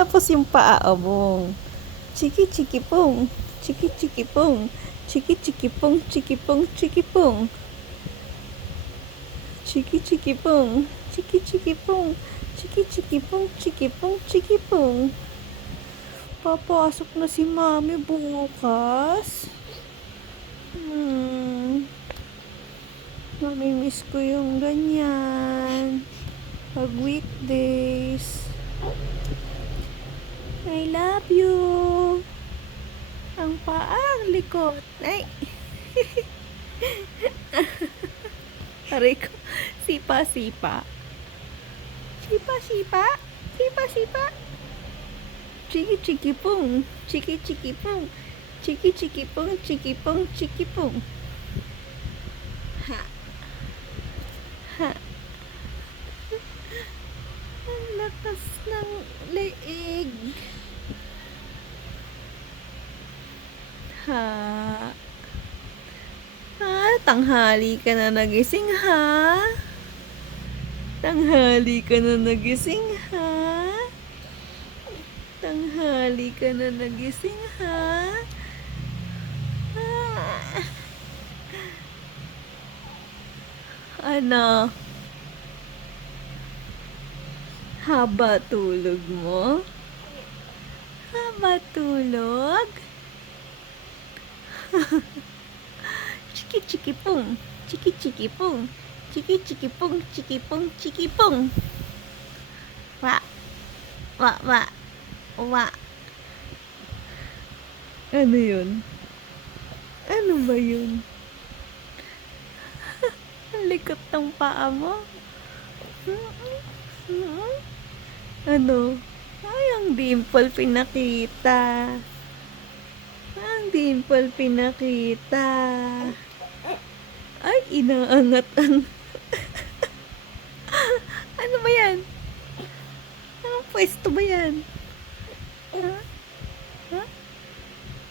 Tapos yung paa, abong. Chiki chiki pong. Chiki chiki pong. Chiki chiki pong, chiki pong, chiki pong. Chiki chiki pong. Chiki chiki pong. Chiki chiki pong, chiki pong, chiki pong. Papasok na si mami bukas. Hmm. Mamimiss ko yung ganyan. Pag weekdays. I love you. Ang paa, ang likod. Ay. Aray ko. Sipa, sipa. Sipa, sipa. Sipa, sipa. Chiki, chiki, pong. Chiki, chiki, pong. Chiki, chiki, pong. Chiki, pong. Chiki, pong. Ha. Ha. Ang lakas ng leeg. Ha. Ha, tanghali ka na nagising ha? Tanghali ka na nagising ha? Tanghali ka na nagising ha? Ah. Ano? Haba tulog mo? Haba tulog? chiki chiki pong, chiki chiki pong, chiki chiki pong, chiki pong, chiki pong. Wa, wa, wa, wa. Ano yun? Ano ba yun? Ang likot ng paa mo. Ano? Ay, ang dimple pinakita. Ang dimple pinakita. Ay, inaangat ang... ano ba yan? Anong pwesto ba yan? Ha? Ha?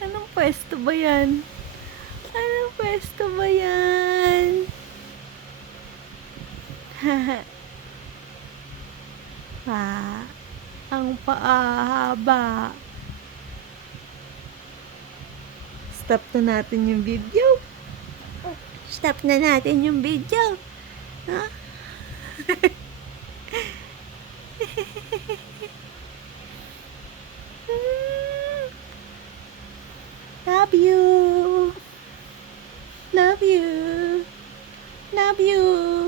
Anong pwesto ba yan? Anong pwesto ba yan? Haha. Pa. Ang paahaba. Stop na natin yung video. Stop na natin yung video. Ha? Love you. Love you. Love you.